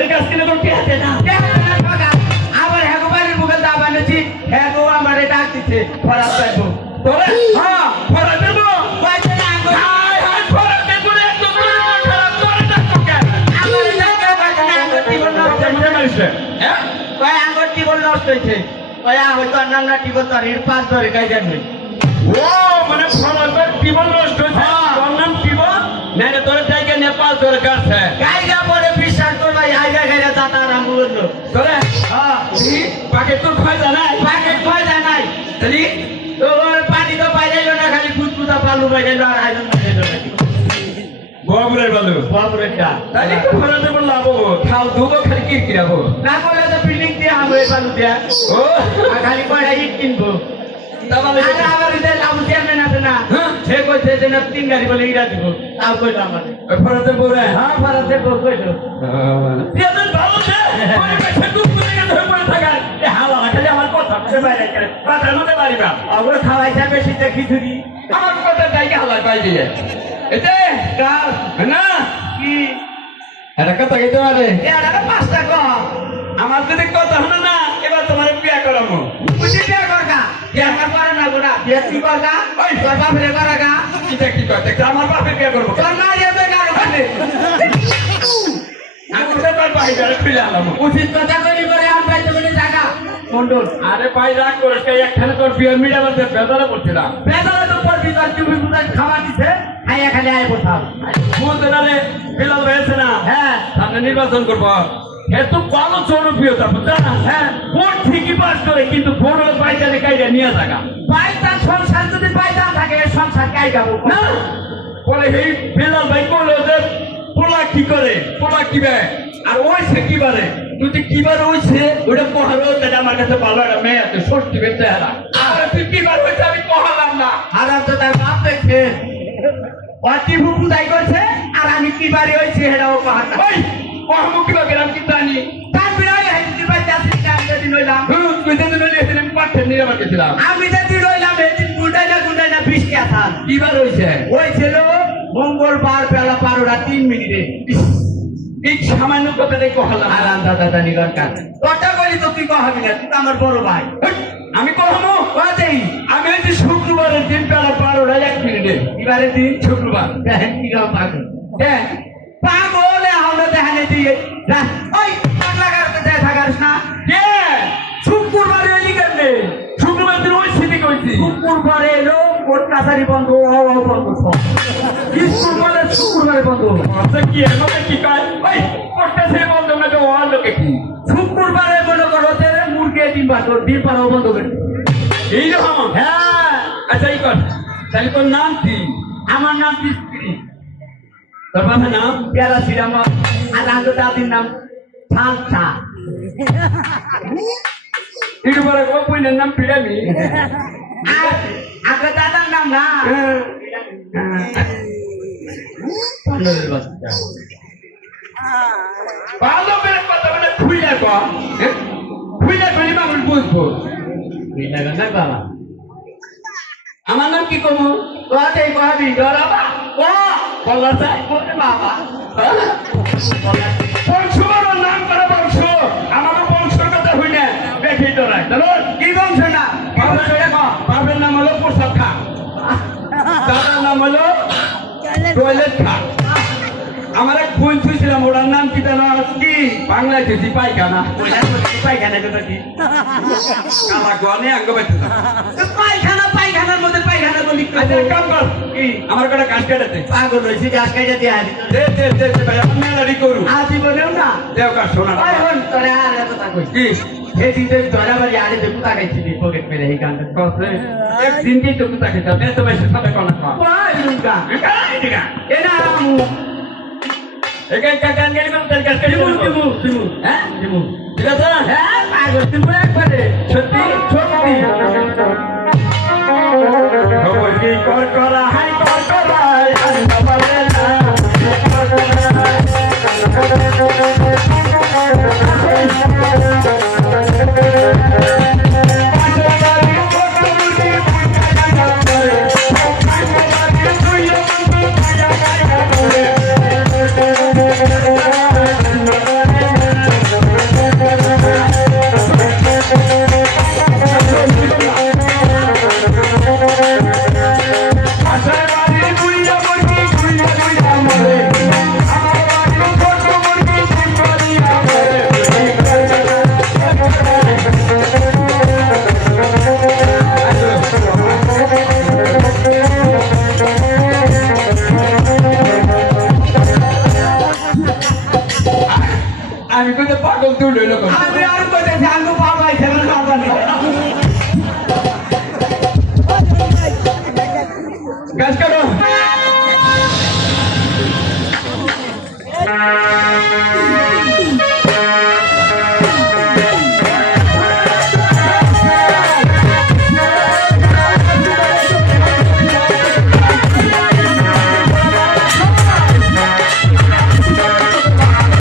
মানুষের কাছ থেকে তোর কে আছে না আবার হ্যাগো বাড়ির মুখে দা বানিয়েছি হ্যাগো আমার ডাক দিচ্ছে ফরাত পাইবো তোরে হ্যাঁ ফরা দেবো কইছে না আঙ্গুর হাই হাই ফরা দেবো রে তো খারাপ তোরে না তোকে আমার ডাকে কইছে না আঙ্গুর টিবল নষ্ট মনে মারিছে হ্যাঁ কই আঙ্গুর টিবল নষ্ট হইছে কই হয়তো নামনা টিবল তোর এর পাঁচ ধরে গাইজান হই ও মানে ফরাতের টিবল নষ্ট হয়েছে তোর নাম টিবল না রে তোর জায়গা নেপাল তোর কাছে গাইগা পরে বিশ্বাস করবা আইগা গাইরা দাতা আঙ্গুর হলো তোরে হ্যাঁ পাকে তোর ফায়দা নাই পাকে কয়দা নাই তালি তোর পানি তো বাইরেলো না খালি ফুটফুটা পালু বাইরেলো আর আইজন বাইরেলো নাকি গোবরের বালু বাবরেটা তালি তো ফরাতে বল লাভ খাও দুটো খালি কি কিরাবো না করলে তো বিল্ডিং দিয়ে আমরা এই পালু দিয়া ও আর খালি কয়টা ইট কিনবো তাহলে আর আবার ইদের আবু চেয়ারম্যান আছে না সে কইছে যে না 3 গাড়ি বলে ইরা দিব তাও কইলো আমাদের ফরাতে বলে হ্যাঁ ভারতে কইলো তুই ভালো সে ওই পেছে তুই করে গেছে পড়ে থাকা এ হালা খালি আমার কথা সে বাইরে করে পাতার মধ্যে মারিবা আবার খাওয়াইছে বেশি তে খিচুড়ি আমার কথা জায়গা হালা পাই দিয়ে এতে কাল না কি এটা কথা কইতে পারে এরা পাঁচটা ক আমার যদি কথা হলো না এবার তোমার বিয়া করাবো বুঝি বিয়া করগা বিয়া করবার না গোটা বিয়া কি করগা ওই তোর বাপরে করগা কিটা কি করতে আমার বাপে বিয়া করবো তোর না যাবে গার ওখানে আমি তো তার বাইরে খুলে আলাম উচিত কথা করি করে আর পাইতে বলে জায়গা মন্ডল আরে ভাই রাগ করিস একখানে তোর বিয়ে মিডিয়া মধ্যে বেজারে পড়ছিলাম বেদলে তো পড়বি তোর চুপি মুদান খাওয়া দিছে খাইয়া খালি আয় বসাও বলতে নালে বিলাল রয়েছে না হ্যাঁ সামনে নির্বাচন করবো এত ভালো জনপ্রিয়তা বুঝছো না হ্যাঁ ভোট ঠিকই পাস করে কিন্তু ভোট হলো পাইকারে কাইরে নিয়ে থাকা পাইতা সংসার যদি পাইতা থাকে সংসার কাই যাবো না বলে এই বিলাল ভাই করলো যে পোলা কি করে পোলা কি বে আর ওই সে কি বারে তুই কি বার হইছে ওটা পড়ালো তাহলে আমার কাছে ভালো একটা মেয়ে আছে ষষ্ঠী বেঁচে হারা আর তুই কি বার হইছে আমি পড়ালাম না আরাম তো তার বাপ দেখছে অতি ফুকু দাই করছে আর আমি কি বাড়ি হয়েছি সেটাও পাহাড় না ওই মহামুখী বাগের আমি কি জানি তার বিরাই হাইতে পাইতে আসি কাম যদি নইলাম তুই তো নিয়েছিলাম পাঠে নিয়ে আমার গেছিলাম আমি যদি রইলাম এদিন গুন্ডাই না 20 কে আসান কি বার হইছে ওই ছিল মঙ্গলবার বেলা 12টা 3 মিনিটে এই সামান্য কথাটাই কহালাম আরাম দাদা দানি দরকার কথা বলি তো তুই কহাবি না তুই তো আমার বড় ভাই আমি কখনো কথাই আমি হচ্ছে শুক্রবারের দিন বেলা 12টা 1 মিনিটে এবারে দিন শুক্রবার দেখেন কি গাও পাগল হ্যাঁ পাগল আমরা দেখানে দিয়ে ওই পাগলা গাড়িতে যায় থাকাস না কে শুক্রবারে এলি কেমনে শুক্রবার দিন ওই স্মৃতি কইছি শুক্রবারে এলো কোর্ট কাছারি বন্ধ বন্ধ সব শুক্রবারে বন্ধ আচ্ছা কি এমন কি কয় ওই কোটটা সে বন্ধ না তো ওর লোকে কি শুক্রবারে মনে করো যে মুরগি ডিম পাড়াও বন্ধ করে এই রকম হ্যাঁ আচ্ছা এই কর তাহলে তোর নাম কি আমার নাম বিস্ত্রী তোর বাবার নাম পেয়ারা শ্রীরাম আর রাজু দাদির নাম ছালসা একটু পরে গোপনের নাম পিরামি আর আপনার দাদার নাম না ভালো করে কথা বলে খুইলা কর খুইলা করে মানুষ বুঝবো বাবা আমার নাম কি কমু কথাই কবি ডরাবা ও বল্লা চাই বাবা বংশ আমার নাম করে বংশ আমাকে বংশের কথা হই না দেখি তোরাই চলো কি বংশ না বাপের নাম হলো প্রসাদ খা দাদার নাম হলো টয়লেট খা আমার এক বোন ছিলাম ওটার নাম কি জানো কি বাংলায় দেখি পাইখানা পায়খানা কথা কি কালা গনে আঙ্গ বাইতে পায়খানার মধ্যে পায়খানা বলি আচ্ছা কাম কর কি আমার কটা কাজ কাটাতে পাগল হয়েছি গাছ কাইটা দিয়ে আনি দে ভাই আমি মেলারি করু জীবনেও না দেও কাজ শোনা ওই হন তোরে আর এত কথা কই কি সেদিন ধরা বাড়ি আড়ে দেখু তাকাইছিলি পকেট মেরে এই গানটা কসে একদিন কি তো কুতা খেতে দে তো ভাই সাথে কোন খা ওই লুকা এদিকে এনা আমু একাই কাকান গেলি বল তার কাজ করি দিমু হ্যাঁ দিমু ঠিক আছে হ্যাঁ পাগল দিমু একবারে সত্যি সত্যি খবর কি কর করা হাই কর করা হাই বাবারে না আমি কইতে পাগল তুই লইল কই আমি আর কইতেছি আমি বাবা খেলেন কথা গাছ কাটো